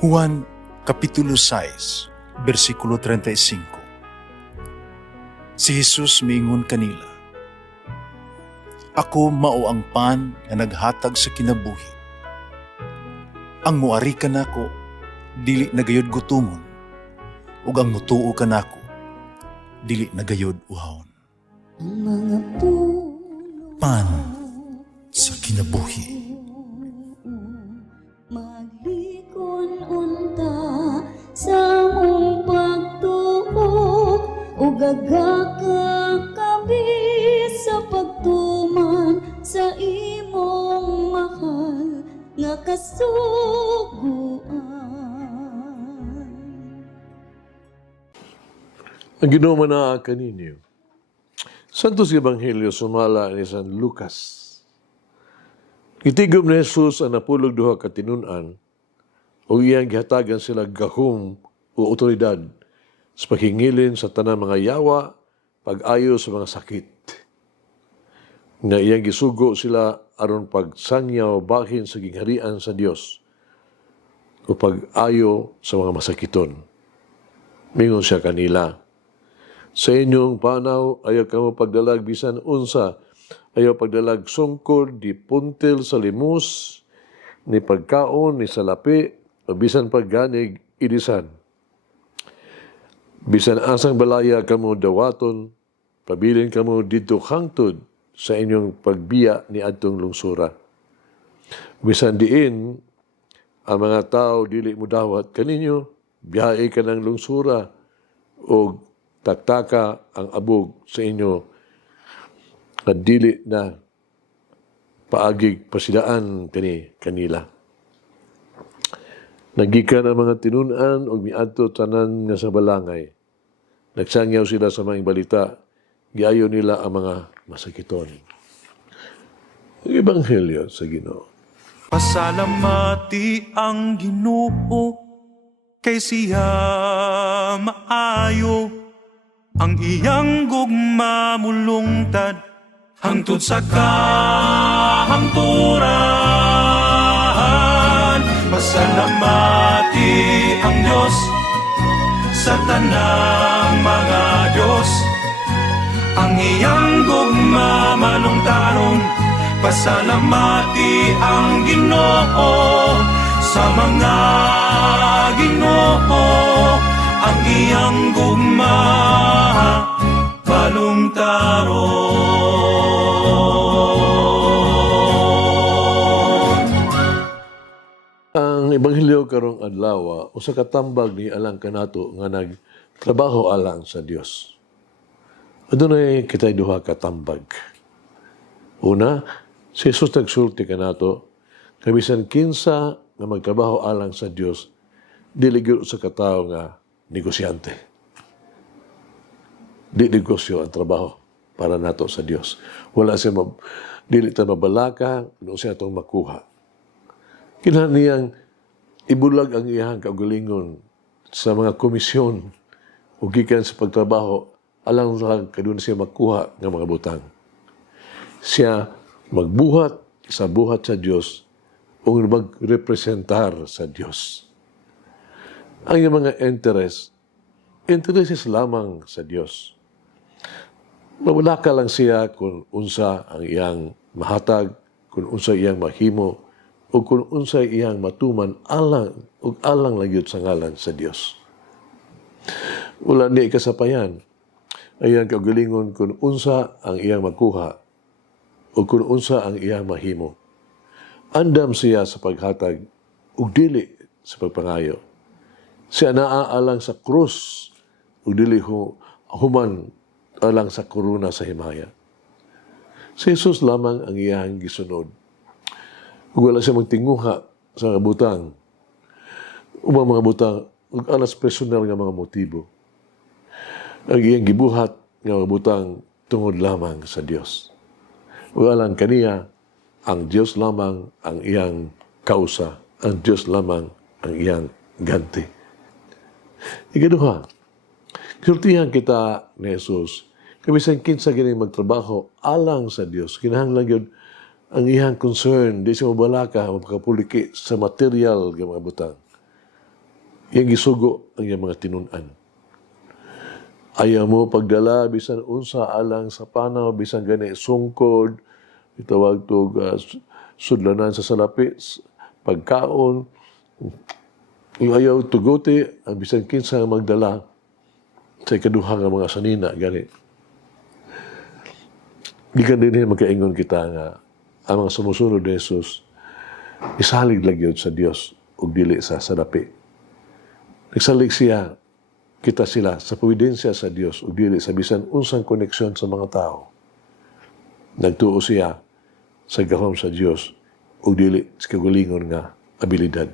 Juan Kapitulo 6, versikulo 35. Si Jesus miingon kanila, "Ako mao ang pan nga naghatag sa kinabuhi. Ang muari kanako dili nagayod gutomon, ug ang mutuo kanako dili nagayod uhawon." Ang mga puno Pan sa kinabuhi. maglikon unta sa mong pagtuo ug gagakabi sa pagtuman sa imong mahal nga kasuguan. Ang Ginoo na kaninyo. Santos Ebanghelyo sumala ni San Lucas. Gitigom ni Jesus ang napulog duha ka tinun-an o iyang gihatagan sila gahom o otoridad sa paghingilin sa tanang mga yawa, pag-ayo sa mga sakit. Nga iyang gisugo sila aron pagsangyaw bahin sa gingharian sa Dios o pag-ayo sa mga masakiton. Mingon siya kanila, "Sa inyong panaw, ayaw kamo pagdalag bisan unsa, ayaw pagdalag sungkod, di puntil sa limus, ni pagkaon, ni salapi, o bisan pagganig, idisan. Bisan asang balaya kamo dawaton, pabilin kamo dito hangtod sa inyong pagbiya ni adtong lungsura. Bisan diin, ang mga tao dili mo dawat kaninyo, biyahe ka ng lungsura, o taktaka ang abog sa inyo at dili na paagig pasidaan kanila. Nagikan ang mga tinun-an o miadto tanan nga sa balangay. Nagsangyaw sila sa mga balita, giayo nila ang mga masakiton." Ang Ebanghelyo sa Ginoo. Pasalamati ang Ginoo kay siya maayo, ang iyang gugma mulungtad hangtod sa kahangturan. Pasalamati ang Diyos sa tanang mga Diyos, ang iyang gugma malungtaron. Pasalamati ang Ginoo sa mga Ginoo, ang iyang gugma balungtaron. Ang Ebanghelyo karong adlaw usa ka tambag ni alang kanato nga nagtrabaho alang sa Dios. Adunay kitay duha ka tambag. Una, si Jesus nagsulti kanato nga bisan kinsa nga magtrabaho alang sa Dios dili gyud sa katawo nga negosyante. Di negosyo ang trabaho para nato sa Dios. Wala siya dili ta mabalaka kung siya itong makuha. Kinahanglan niyang ibulag ang iyang kaugalingon sa mga komisyon o gikan sa pagtrabaho alang lang kadun siya makuha ng mga butang. Siya magbuhat sa buhat sa Diyos o magrepresentar sa Diyos. Ang iyang mga intereses lamang sa Diyos. Mawala ka lang siya kung unsa ang iyang mahatag, kung unsa iyang mahimo, o kung unsa iyang matuman alang o alang lagyod sa ngalan sa Dios. Wala ni kasapayan ayang kaugalingon kung unsa ang iyang makuha o kung unsa ang iyang mahimo. Andam siya sa paghatag ug dili sa pagpangayo. Siya naaalang sa krus ug dili human alang sa korona sa himaya. Si Jesus lamang ang iyang gisunod. Ug wala siya magtinguha sa mga butang. Umang mga butang ug alas personal nga mga motibo. Ang iyang gibuhat nga mga butang tungod lamang sa Dios. Ug alang kaniya ang Dios lamang ang iyang kausa, ang Dios lamang ang iyang ganti. Ikaduha, sultihan kita ni Jesus, kabisan kinsa gining magtrabaho alang sa Dios, kinahanglan gyud ang iyang concern, di siya mabalaka o makapuliki sa material ng mga butang. Iyang gisugo ang iyang mga tinunan. Ayaw mo pagdala, bisan unsa alang sa panaw, bisan gani sungkod, itawag to sudlanan sa salapi, pagkaon, yung ayaw tugote, ang bisan kinsa magdala sa ikaduhang mga sanina, gani. Di ka din magkaingon kita nga ang mga sumusunod ni Jesus isalig lang sa Dios ug dili sa salapi. Nagsalig siya, kita sila sa providensya sa Dios ug dili sa bisan unsang koneksyon sa mga tao. Nagtuo siya sa gahom sa Dios ug dili sa kagalingon nga abilidad.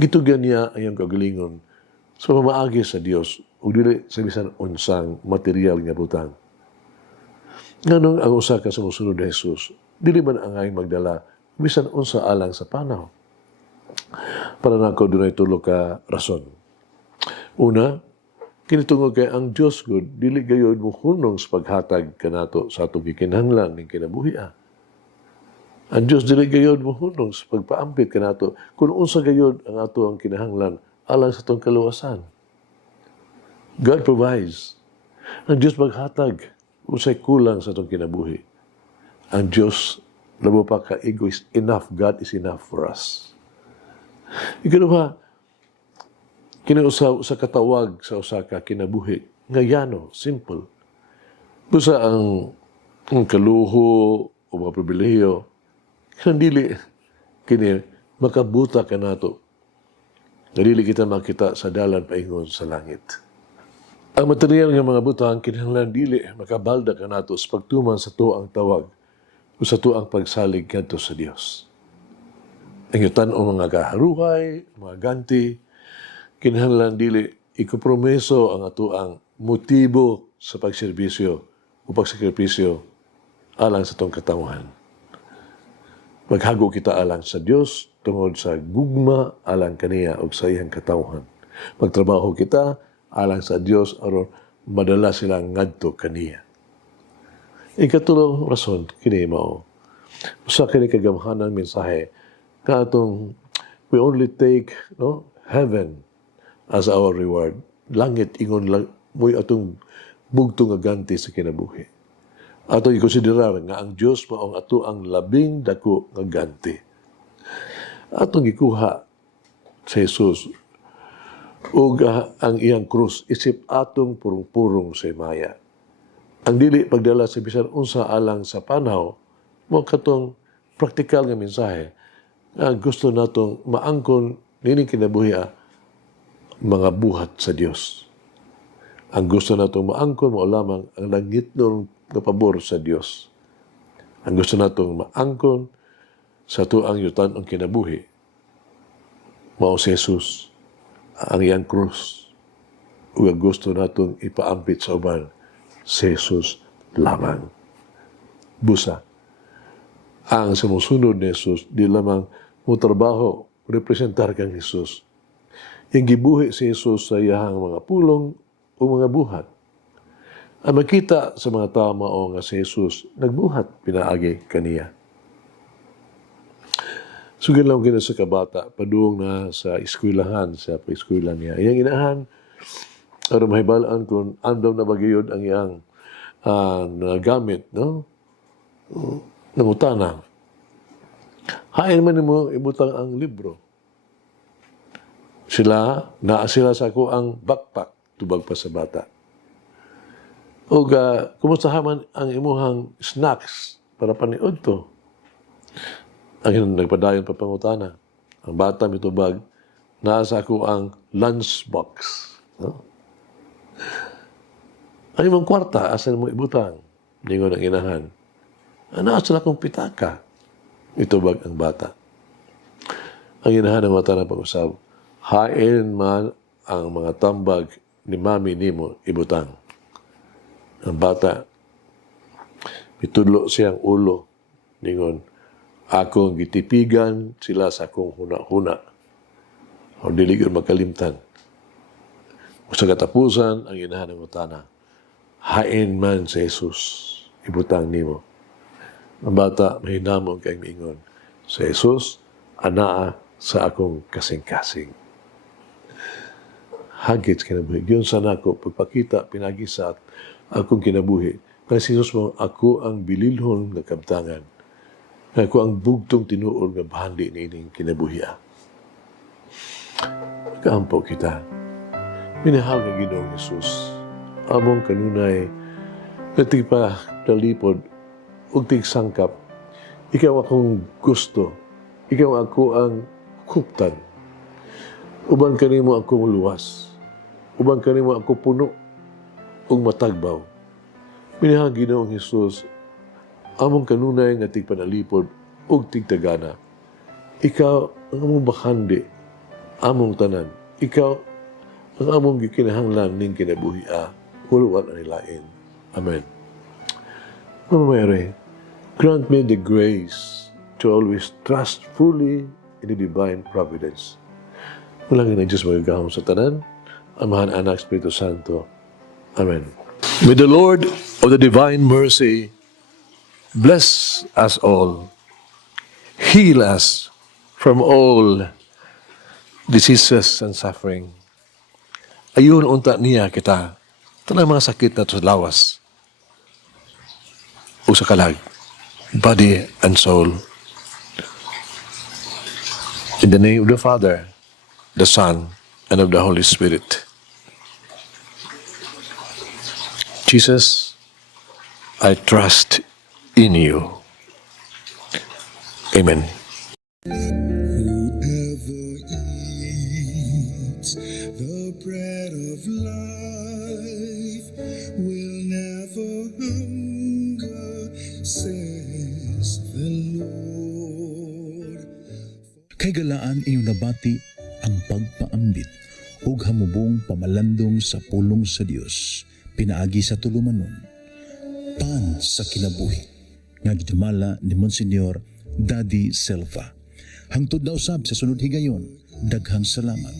Gitugyan niya ang iyang kagalingon sa pamaagi sa Dios ug dili sa bisan unsang material nga butang. Nganong ang usa ka sumusunod ni Jesus, dili man angay magdala bisan unsa alang sa panaw. Para nako dunay tulo ka rason. Una, kinitungod kay ang Dios God dili gayud mohunong sa paghatag kanato sa atong gikinahanglan ning kinabuhi. Ang Dios dili gayud mohunong sa pagpaampit kanato kun unsa gayud ang ato ang kinahanglan alang sa atong kaluwasan. God provides. Ang Dios maghatag usay kulang sa atong kinabuhi. Ang Dios labo pa ka ego is enough. God is enough for us. Ikaduha, sa katawag sa usa ka kinabuhi nga yano, simple. Busa ang kaluho o mga pribilehiyo dili kini makabuta kanato. Dili kita makita sa dalan paingon sa langit. Ang material nga mga butang kinahanglan dili makabalda kanato sa pagtuman sa tuang tawag o sa tuang pagsalig kadto sa Dios. Ang yutan o mga kaharuhay, mga ganti, kinahanglan dili ikupromeso ang atuang motibo sa pagserbisyo o pagsakripisyo alang sa tong katawhan. Maghago kita alang sa Dios tungod sa gugma alang kaniya o sa iyang katawhan. Magtrabaho kita alang sa Dios aron madala sila ngadto kaniya. Ikatulong rason kini mao. Usa kini kagamhanan mensahe katong we only take heaven as our reward. Langit ingon lang mo'y atong bugtong nga ganti sa kinabuhi. Ato ikonsiderar nga ang Dios mao ang ato ang labing dako nga ganti. Atong gikuha sa Jesus ug ang iyang krus isip atong purong-purong sa maya. Ang dili pagdala sa bisan unsa alang sa panaw mo katong praktikal nga mensahe nga gusto natong maangkon nining kinabuhi mga buhat sa Dios. Ang gusto natong maangkon mo lamang ang langitnon nga pabor sa Dios. Ang gusto natong maangkon sa tuang yutan ang kinabuhi mao si Jesus ang iyang krus ug ang gusto natong ipaampit sa uban si Jesus lamang. Busa ang sumusunod ni Jesus di lamang mo trabaho representar kang Jesus. Yung gibuhi si Jesus sa iyang mga pulong o mga buhat. Ang makita sa mga tao mao nga si Jesus nagbuhat pinaagi kaniya. Sugin lang kina sa kabata, paduong na sa eskwelahan, sa pa-eskwela niya. Iyang inahan, aron mahibalaan kung andam na bagayod ang iyang gamit, no? Nangutana. Hain man mo ibutang ang libro. Naa sila sa ako ang backpack, tubag pa sa bata. O kumusta man ang imuhang snacks para paniod to? Ang nagpadayon pa pangutana. Ang bata mitubag, nasa ako ang lunchbox. No? Ang imong kwarta, asan mo ibutang? Ningon ang inahan. Nasa akong pitaka. Itubag ang bata. Ang inahan ng mata na pag-usap, hain man ang mga tambag ni mami nimo ibutang. Ang bata, mitudlo siyang ulo. Ningon, akong gitipigan sila sa akong huna-huna. O dili yun makalimtan. Sa katapusan, ang inahan ng utana, hain man sa Jesus, ibutang nimo. Ang bata, mahinamon kayong ingon, sa Jesus, anaa sa akong kasing-kasing. hagit sa kinabuhi. Yun sana ako, pagpakita, pinagi sa akong kinabuhi. Kaya si Jesus mo, ako ang bililhon na kabtangan. Ako ang bugtong tinuol nga bahandi ni ining kinabuhi. Kaampo kita. Minahal nga Ginoong Jesus. Among kanunay, natig pa talipod, ug tigsangkap. Ikaw akong gusto. Ikaw ako ang kuptan. Uban kanimo akong luwas. Uban kanimo ako puno ug matagbaw. Minahal Ginoong Jesus, among kanunay nga tigpanalipod ug tigtagana. Ikaw ang among bakandi, among tanan. Ikaw ang among gikinahanglan ning kinabuhi wala nilain. Amen. Mama Mary, grant me the grace to always trust fully in the divine providence. Malangin ang Diyos magagahom sa tanan, Amahan, Anak, Espiritu Santo. Amen. May the Lord of the divine mercy bless us all, heal us from all diseases and suffering. Ayun unta niya kita, tanang mga sakit na sa lawas o sa kalag, body and soul. In the name of the Father, the Son, and of the Holy Spirit. Jesus, I trust in you. Amen. Whoever eats the bread of life will never hunger, says the Lord. Kay galaan inyong nabati ang pagpaambit ug hamubong pamalandong sa pulong sa Dios pinaagi sa tulumanon. Pan sa kinabuhi nga gidumala ni Monsignor Daddy Silva. Hangtod na usab sa sunod higayon, daghang salamat.